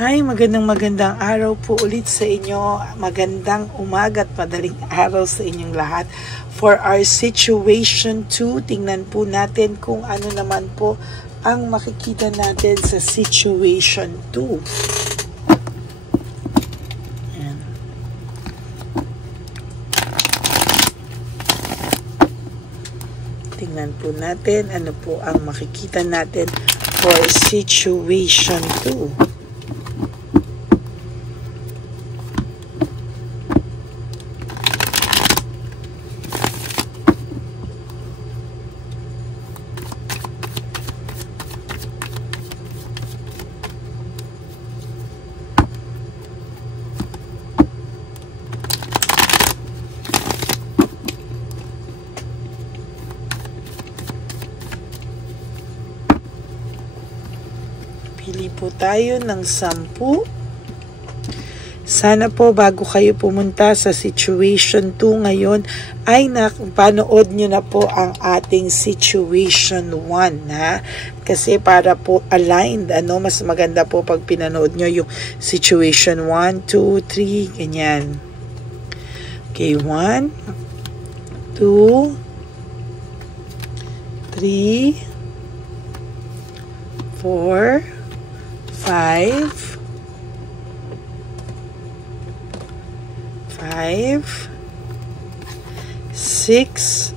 Hi, magandang araw po ulit sa inyo. Magandang umaga at madaling araw sa inyong lahat. For our situation 2, tingnan po natin kung ano naman po ang makikita natin sa situation 2. Ayan. Tingnan po natin ano po ang makikita natin for situation 2. Pili po tayo ng 10. Sana po bago kayo pumunta sa situation 2 ngayon ay napanood nyo na po ang ating situation 1, ha? Kasi para po aligned, mas maganda po pag pinanood nyo yung situation 1, 2, 3, ganyan. Okay, 1, 2, 3, 4, 5, 6,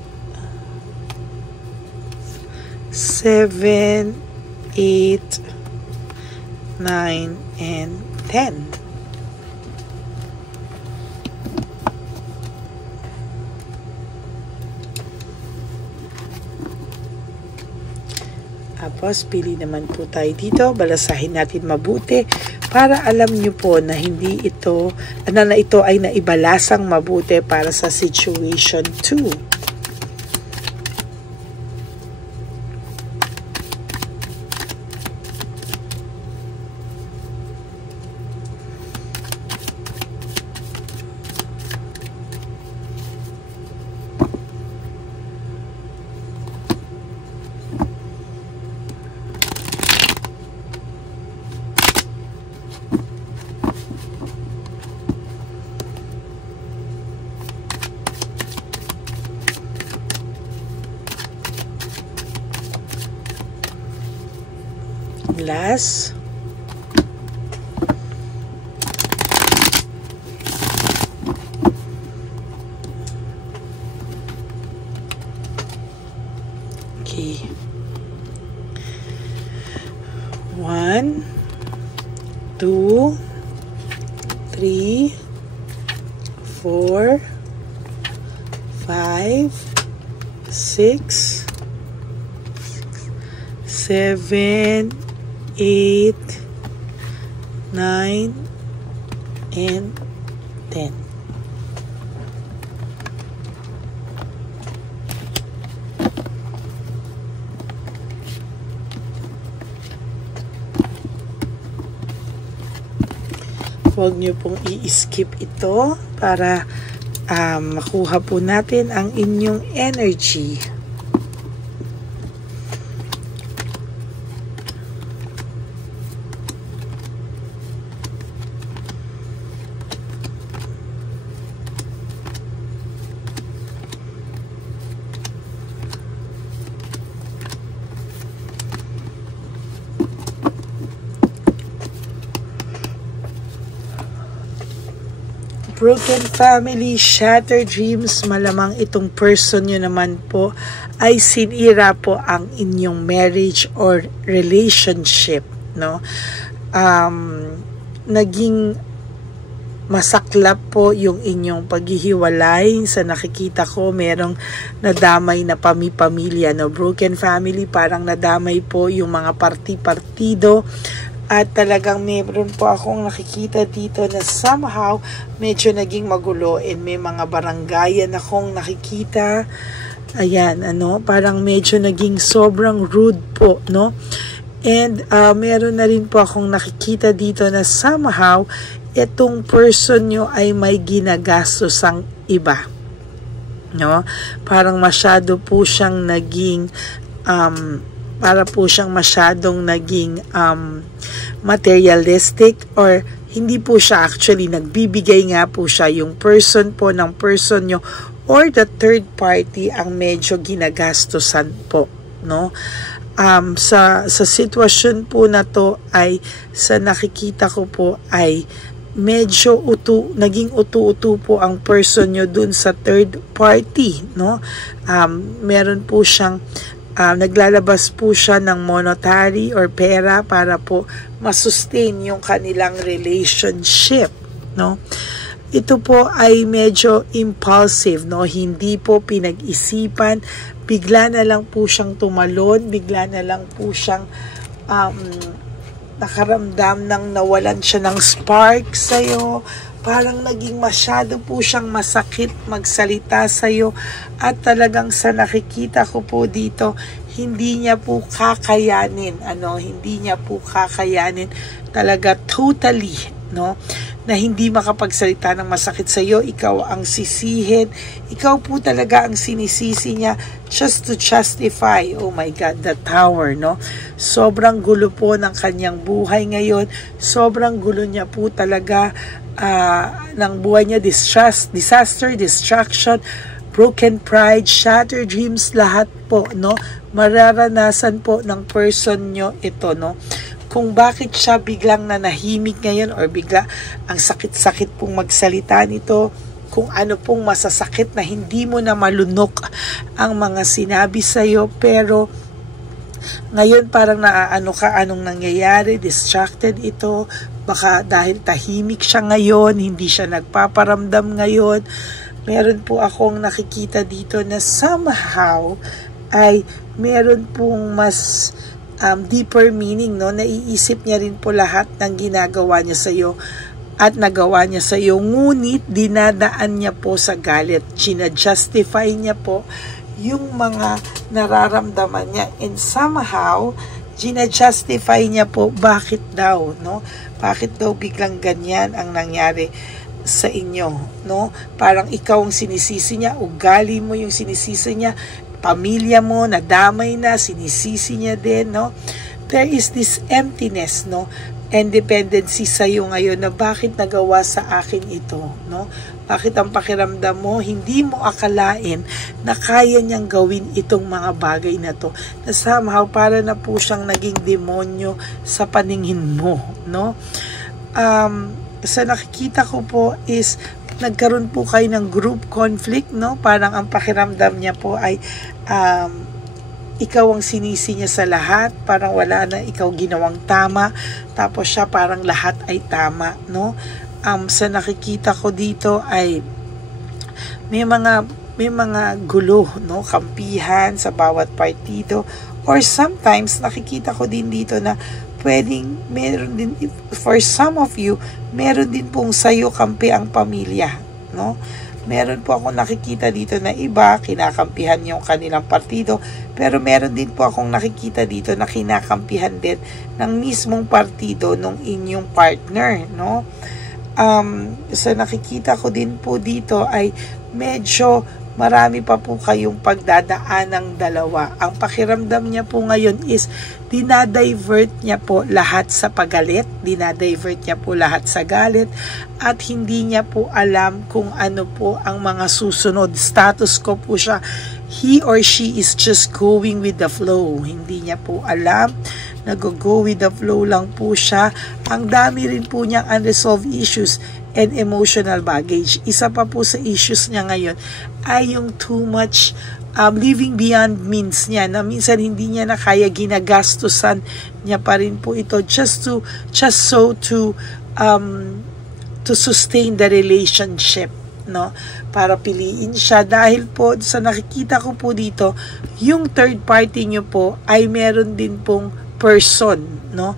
7, 8, 9, and 10. Tapos, pili naman po tayo dito. Balasahin natin mabuti para alam nyo po na hindi ito, na ito ay naibalasang mabuti para sa situation 2. Last. Okay. 1, 2, 3, 4, 5, 6, 7, 8, 9, and 10. Huwag niyo pong i-skip ito para makuha po natin ang inyong energy. Broken family, shattered dreams, malamang itong person nyo naman po ay sinira po ang inyong marriage or relationship, no? Naging masaklap po yung inyong paghihiwalay. Sa nakikita ko, merong nadamay na pamilya, no? Broken family, parang nadamay po yung mga parti-partido. At talagang meron po akong nakikita dito na somehow medyo naging magulo and may mga barangayan akong nakikita. Ayan, parang medyo naging sobrang rude po, no? And meron na rin po akong nakikita dito na somehow itong person nyo ay may ginagastos ang iba, no? Parang masyado po siyang naging para po siyang masyadong naging materialistic, or hindi po siya actually nagbibigay, nga po siya yung person po ng person nyo or the third party ang medyo ginagastusan po, no? Sa sitwasyon po na to ay, sa nakikita ko po ay medyo naging utu-utu po ang person nyo dun sa third party, no? Meron po siyang naglalabas po siya ng monetary or pera para po masustain yung kanilang relationship, no? Ito po ay medyo impulsive, no? Hindi po pinag-isipan, bigla na lang po siyang tumalon, bigla na lang po siyang nakaramdam ng nawalan siya ng spark sa'yo. Parang naging masyado po siyang masakit magsalita sa'yo, at talagang sa nakikita ko po dito, hindi niya po kakayanin, hindi niya po kakayanin talaga totally, no? Na hindi makapagsalita ng masakit sa'yo, ikaw ang sisihin, ikaw po talaga ang sinisisi niya just to justify. Oh my God, the Tower, no? Sobrang gulo po ng kanyang buhay ngayon, sobrang gulo niya po talaga ng buhay niya, disaster, distraction, broken pride, shattered dreams, lahat po, no? Mararanasan po ng person nyo ito, no? Kung bakit siya biglang nanahimik ngayon, or bigla ang sakit-sakit pong magsalita nito, kung ano pong masasakit na hindi mo na malunok ang mga sinabi sa'yo, pero ngayon parang naaano ka, anong nangyayari, distracted ito, baka dahil tahimik siya ngayon, hindi siya nagpaparamdam ngayon. Meron po akong nakikita dito na somehow ay meron pong mas deeper meaning, no? Naiisip niya rin po lahat ng ginagawa niya sa iyo at nagawa niya sa iyo, ngunit dinadaan niya po sa galit. Gina-justify niya po yung mga nararamdaman niya, and somehow gina-justify niya po bakit daw, no? Bakit daw biglang ganyan ang nangyari sa inyo, no? Parang ikaw ang sinisisi niya, ugali mo yung sinisisi niya, pamilya mo, nadamay na, sinisisi niya din, no? There is this emptiness, no? And dependency sa iyo ngayon na bakit nagawa sa akin ito, no? Bakit ang pakiramdam mo, hindi mo akalain na kaya niyang gawin itong mga bagay na to, na somehow para na po siyang naging demonyo sa paningin mo, no? Sa nakikita ko po is nagkaroon po kayo ng group conflict, no? Parang ang pakiramdam niya po ay ikaw ang sinisi niya sa lahat, parang wala na ikaw ginawang tama, tapos siya parang lahat ay tama, no? Sa nakikita ko dito ay may mga gulo, no? Kampihan sa bawat partido, or sometimes nakikita ko din dito na pwedeng meron din, for some of you, meron din pong sayo kampi ang pamilya, no? Meron po akong nakikita dito na iba, kinakampihan yung kanilang partido, pero meron din po akong nakikita dito na kinakampihan din ng mismong partido ng inyong partner, no? Sa nakikita ko din po dito ay medyo marami pa po kayong pagdadaan ng dalawa. Ang pakiramdam niya po ngayon is dinadivert niya po lahat sa pagalit, dinadivert niya po lahat sa galit, at hindi niya po alam kung ano po ang mga susunod. Status ko po siya, he or she is just going with the flow. Hindi niya po alam, nag-go with the flow lang po siya. Ang dami rin po niyang unresolved issues and emotional baggage. Isa pa po sa issues niya ngayon ay yung too much living beyond means niya, na minsan hindi niya na kaya, ginagastusan niya pa rin po ito just to sustain the relationship, no? Para piliin siya, dahil po sa nakikita ko po dito, yung third party niyo po ay meron din pong person, no?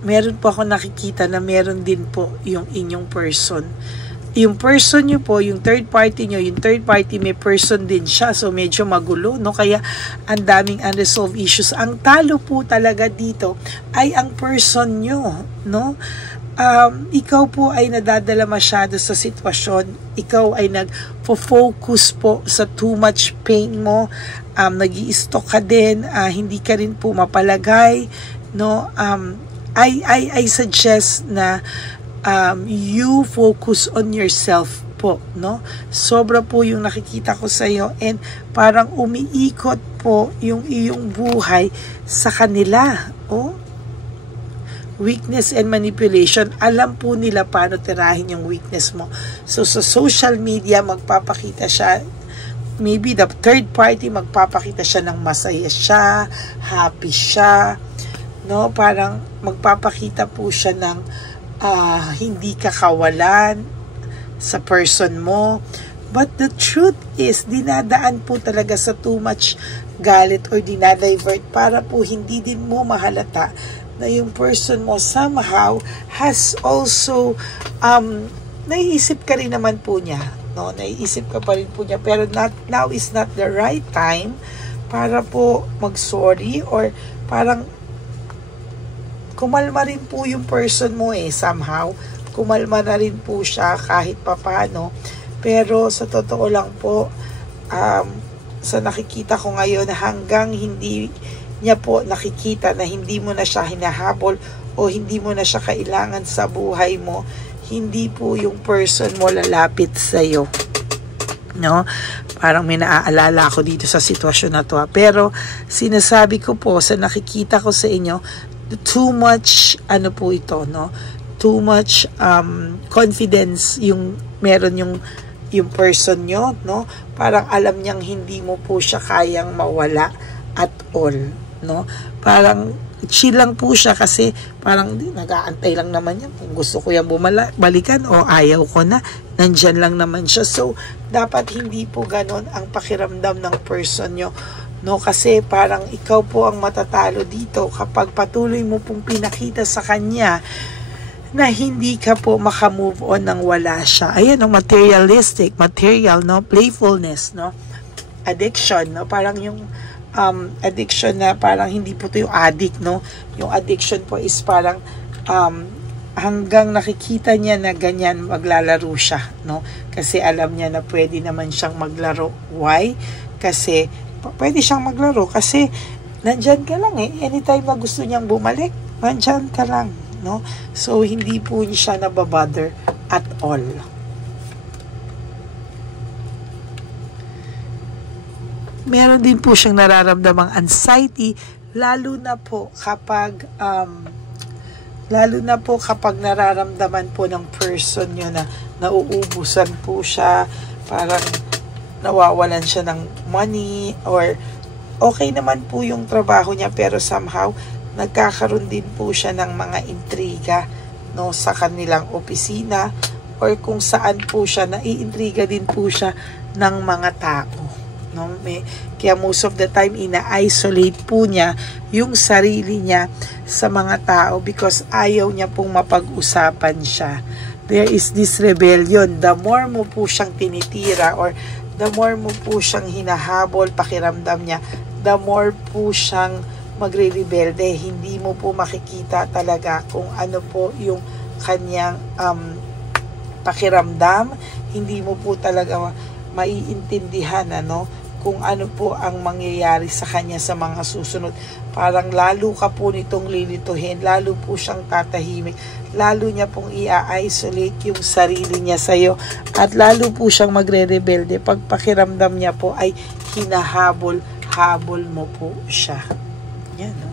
Meron po ako nakikita na meron din po yung inyong person. Yung person nyo po, yung third party nyo, yung third party may person din siya. So medyo magulo, no? Kaya ang daming unresolved issues. Ang talo po talaga dito ay ang person nyo, no? ikaw po ay nadadala masyado sa sitwasyon, ikaw ay nag-focus po sa too much pain mo, nag-i-stock ka din, hindi ka rin po mapalagay, no? I suggest na you focus on yourself po, no? Sobra po yung nakikita ko sa iyo, and parang umiikot po yung iyong buhay sa kanila, weakness and manipulation. Alam po nila paano tirahin yung weakness mo. So sa social media, magpapakita siya, maybe the third party, magpapakita siya ng masaya siya, happy siya, no? Parang magpapakita po siya ng hindi ka kawalan sa person mo. But the truth is, dinadaan po talaga sa too much galit or dinadivert para po hindi din mo mahalata na yung person mo somehow has also naiisip ka rin naman po niya, no? Naiisip ka pa rin po niya, pero now is not the right time para po mag-sorry, or parang kumalma rin po yung person mo somehow. Kumalma na rin po siya kahit papano. Pero sa totoo lang po, sa nakikita ko ngayon, hanggang hindi niya po nakikita na hindi mo na siya hinahabol o hindi mo na siya kailangan sa buhay mo, hindi po yung person mo lalapit sa iyo, no? Parang may naaalala ako dito sa sitwasyon na to, pero sinasabi ko po sa nakikita ko sa inyo, too much po ito, no? Too much confidence yung meron yung person nyo, no? Parang alam niyang hindi mo po siya kayang mawala at all, no? Parang chill lang po siya kasi parang nag-aantay lang naman yan kung gusto ko yan balikan o ayaw ko na, nandyan lang naman siya. So dapat hindi po ganon ang pakiramdam ng person nyo, no? Kasi parang ikaw po ang matatalo dito kapag patuloy mo pong pinakita sa kanya na hindi ka po makamove on nang wala siya. Ayan, no? Material, no? Playfulness, no? Addiction, no? Parang yung addiction na parang hindi po ito yung addict, no? Yung addiction po is parang hanggang nakikita niya na ganyan, maglalaro siya, no? Kasi alam niya na pwede naman siyang maglaro. Why? Kasi pwede siyang maglaro kasi nandyan ka lang anytime na gusto niyang bumalik, nandyan ka lang, no? So hindi po siya nababother at all. Meron din po siyang nararamdamang anxiety, lalo na po kapag nararamdaman po ng person nyo na nauubusan po siya, parang nawawalan siya ng money, or okay naman po yung trabaho niya pero somehow nagkakaroon din po siya ng mga intriga, no, sa kanilang opisina, or kung saan po siya, naiintriga din po siya ng mga tao, no? Kaya most of the time ina-isolate po niya yung sarili niya sa mga tao because ayaw niya pong mapag-usapan siya. There is this rebellion. The more mo po siyang tinitira or the more mo po siyang hinahabol, pakiramdam niya, the more po siyang magre-rebelde. Hindi mo po makikita talaga kung ano po yung kanyang pakiramdam. Hindi mo po talaga maiintindihan, kung ano po ang mangyayari sa kanya sa mga susunod. Parang lalo ka po nitong lilituhin, lalo po siyang tatahimik, lalo niya pong i-isolate yung sarili niya sa'yo, at lalo po siyang magre-rebelde pag pakiramdam niya po ay hinahabol mo po siya. Yan, no?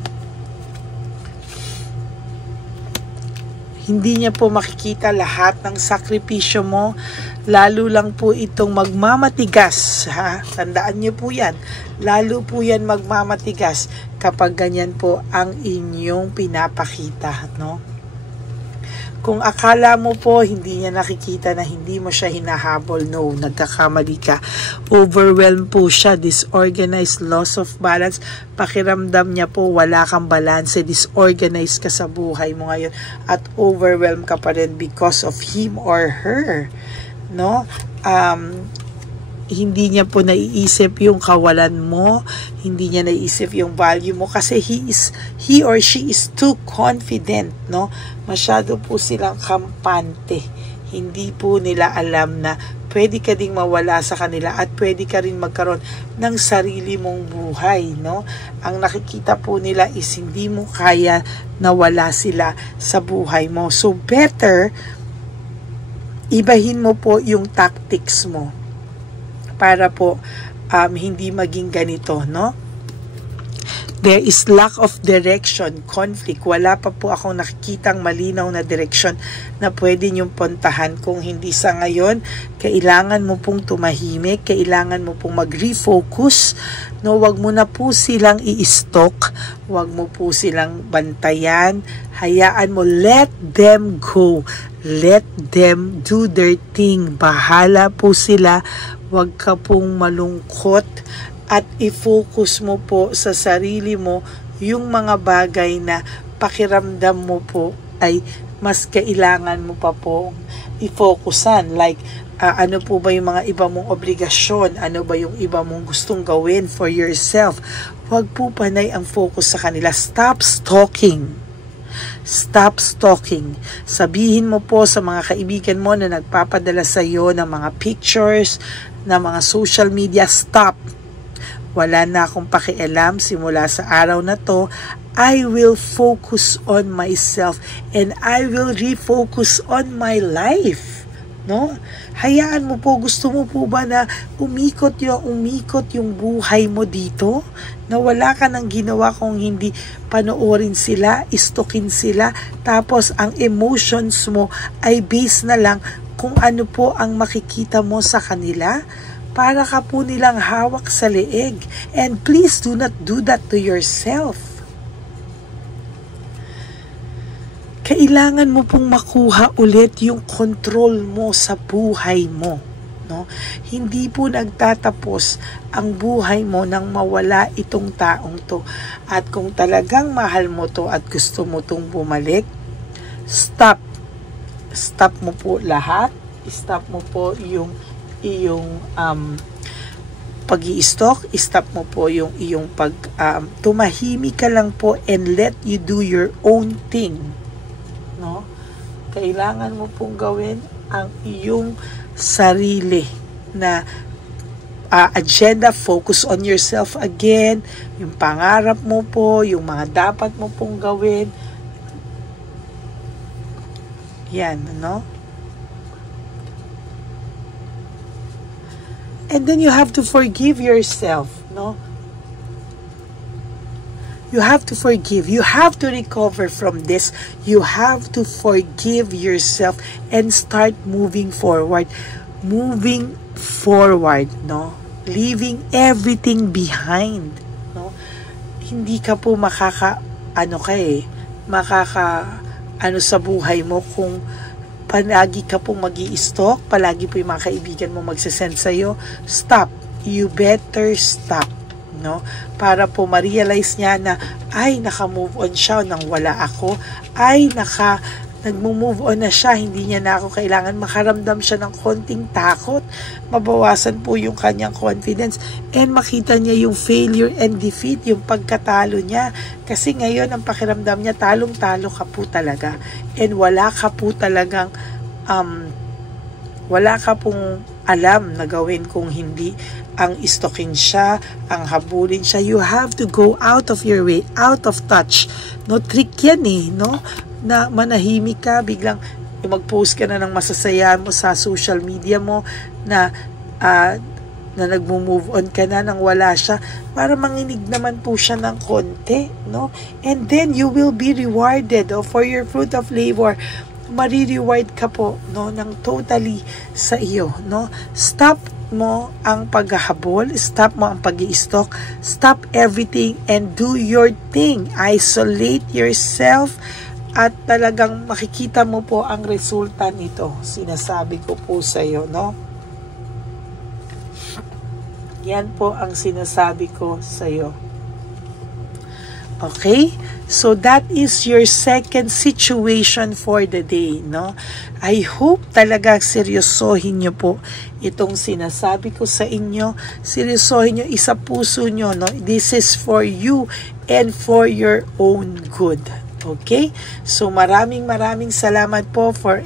Hindi niya po makikita lahat ng sakripisyo mo, lalo lang po itong magmamatigas, ha? Tandaan niyo po yan. Lalo po yan magmamatigas kapag ganyan po ang inyong pinapakita, no? Kung akala mo po hindi niya nakikita na hindi mo siya hinahabol, no, nagkakamali ka. Overwhelmed po siya, disorganized, loss of balance. Pakiramdam niya po wala kang balance, disorganized ka sa buhay mo ngayon at overwhelmed ka pa rin because of him or her, no? hindi niya po naiisip yung kawalan mo, hindi niya naiisip yung value mo kasi he or she is too confident, no? Masyado po silang kampante. Hindi po nila alam na pwede ka ding mawala sa kanila at pwede ka rin magkaroon ng sarili mong buhay, no? Ang nakikita po nila is hindi mo kaya na wala sila sa buhay mo. So better ibahin mo po yung tactics mo para po hindi maging ganito, no? There is lack of direction, conflict. Wala pa po akong nakikitang malinaw na direksyon na pwede niyong puntahan. Kung hindi sa ngayon, kailangan mo pong tumahimik, kailangan mo pong mag-refocus. No, wag mo na po silang i-stalk, wag mo po silang bantayan. Hayaan mo, let them go. Let them do their thing. Bahala po sila. Wag ka pong malungkot. At i-focus mo po sa sarili mo yung mga bagay na pakiramdam mo po ay mas kailangan mo pa po i-focusan. Like, ano po ba yung mga iba mong obligasyon? Ano ba yung iba mong gustong gawin for yourself? Huwag po panay ang focus sa kanila. Stop stalking. Stop stalking. Sabihin mo po sa mga kaibigan mo na nagpapadala sa iyo ng mga pictures, ng mga social media, stop. Wala na akong pakialam simula sa araw na to. I will focus on myself and I will refocus on my life. No? Hayaan mo po, gusto mo po ba na umikot yung buhay mo dito? Na wala ka nang ginawa kung hindi panoorin sila, istokin sila, tapos ang emotions mo ay based na lang kung ano po ang makikita mo sa kanila? Para ka po nilang hawak sa leeg. And please do not do that to yourself. Kailangan mo pong makuha ulit yung control mo sa buhay mo. No? Hindi po nagtatapos ang buhay mo nang mawala itong taong to. At kung talagang mahal mo to at gusto mo tong bumalik, stop. Stop mo po lahat. Stop mo po yung pag-i-stalk, stop mo po yung iyong tumahimik ka lang po and let you do your own thing. No? Kailangan mo pong gawin ang iyong sarili na agenda, focus on yourself again, yung pangarap mo po, yung mga dapat mo pong gawin. Yan, no? And then you have to forgive yourself, no? You have to forgive. You have to recover from this. You have to forgive yourself and start moving forward. Moving forward, no? Leaving everything behind, no? Hindi ka po sa buhay mo kung palagi ka pong mag-i-stalk, palagi po yung mga kaibigan mo magsasend sa'yo. Stop. You better stop. No? Para po ma-realize niya na, ay, naka-move on siya nang wala ako. Ay, nag-move on na siya, hindi niya na ako kailangan. Makaramdam siya ng konting takot. Mabawasan po yung kanyang confidence. And makita niya yung failure and defeat, yung pagkatalo niya. Kasi ngayon, ang pakiramdam niya, talong-talo ka po talaga. And wala ka po talagang, wala ka pong alam na gawin kung hindi ang istokin siya, ang habulin siya. You have to go out of your way, out of touch. No, trick yan no? Na manahimik ka, biglang mag-post ka na ng masasaya mo sa social media mo na nag-move on ka na nang wala siya, para manginig naman po siya ng konti, no? And then you will be rewarded for your fruit of labor. Mari-reward ka po, no, ng totally sa iyo, no? Stop mo ang paghahabol, stop mo ang pag-i-stalk, stop everything and do your thing. Isolate yourself at talagang makikita mo po ang resulta nito. Sinasabi ko po sa iyo, no? Yan po ang sinasabi ko sa iyo. Okay? So that is your second situation for the day, no? I hope talaga seryosohin nyo po itong sinasabi ko sa inyo. Seryosohin nyo, isa puso nyo, no? This is for you and for your own good. Okay? So maraming salamat po for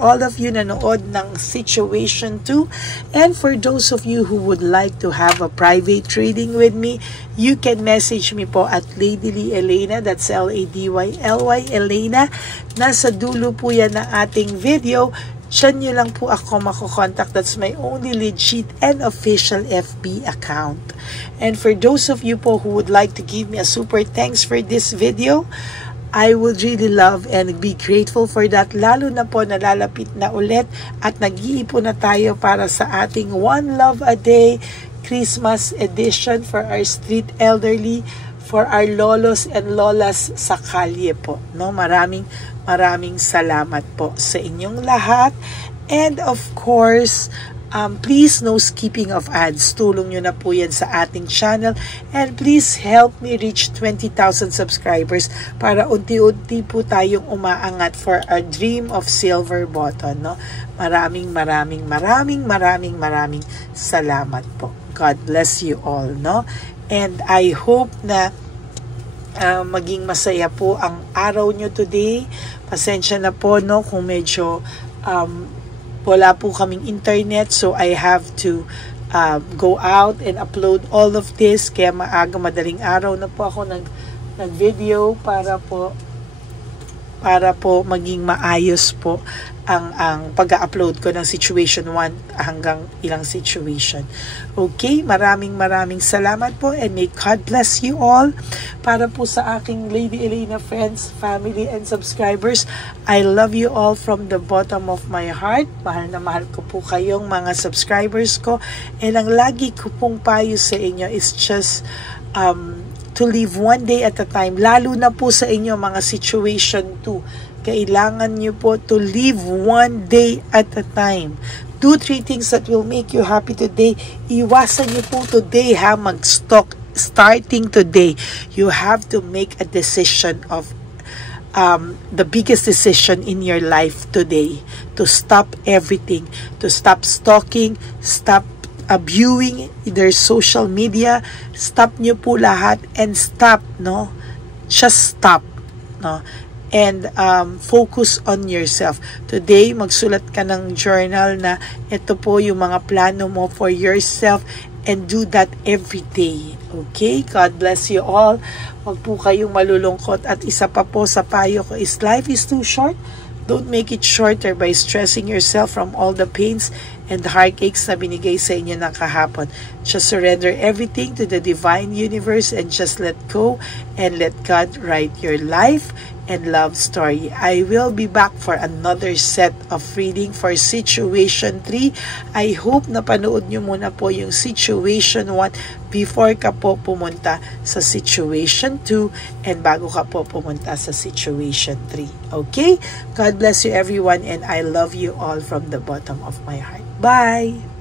all of you na nanood ng Situation 2. And for those of you who would like to have a private reading with me, you can message me po at Ladyly Elena, that's Ladyly Elena. Nasa dulo po yan ng ating video. Diyan nyo lang po ako makokontak. That's my only legit and official FB account. And for those of you po who would like to give me a super thanks for this video, I would really love and be grateful for that. Lalo na po nalalapit na ulit at nag-iipon na tayo para sa ating One Love a Day Christmas edition for our street elderly, for our lolos and lolas sa kalye po. No? Maraming salamat po sa inyong lahat. And of course, please no skipping of ads. Tulong nyo na po yan sa ating channel. And please help me reach 20,000 subscribers para unti-unti po tayong umaangat for our dream of silver button. No? Maraming salamat po. God bless you all. No? And I hope na maging masaya po ang araw nyo today. Pasensya na po, no, kung medyo wala po kaming internet, so I have to go out and upload all of this. Kaya madaling araw na po ako nag-video para po maging maayos po ang pag-upload ko ng Situation 1 hanggang ilang situation. Okay, maraming salamat po, and may God bless you all. Para po sa aking Lady Elena friends, family, and subscribers, I love you all from the bottom of my heart. Mahal na mahal ko po kayong mga subscribers ko, and ang lagi ko pong payo sa inyo is just to live one day at a time. Lalo na po sa inyo mga Situation 2. Kailangan nyo po to live one day at a time. Do 3 things that will make you happy today. Iwasan nyo po today mag-stock. Starting today, you have to make a decision of the biggest decision in your life today. To stop everything. To stop stalking. Stop viewing their social media. Stop nyo po lahat and stop, no? Just stop, no? And focus on yourself. Today, magsulat ka ng journal na ito po yung mga plano mo for yourself, and do that every day. Okay? God bless you all. Wag po kayong malulungkot. At isa pa po sa payo ko is life is too short. Don't make it shorter by stressing yourself from all the pains and heartaches na binigay sa inyo ng kahapon. Just surrender everything to the divine universe and just let go and let God write your life and love story. I will be back for another set of reading for Situation 3. I hope na panood nyo muna po yung Situation 1 before ka po pumunta sa Situation 2 and bago ka po pumunta sa Situation 3. Okay? God bless you everyone, and I love you all from the bottom of my heart. Bye!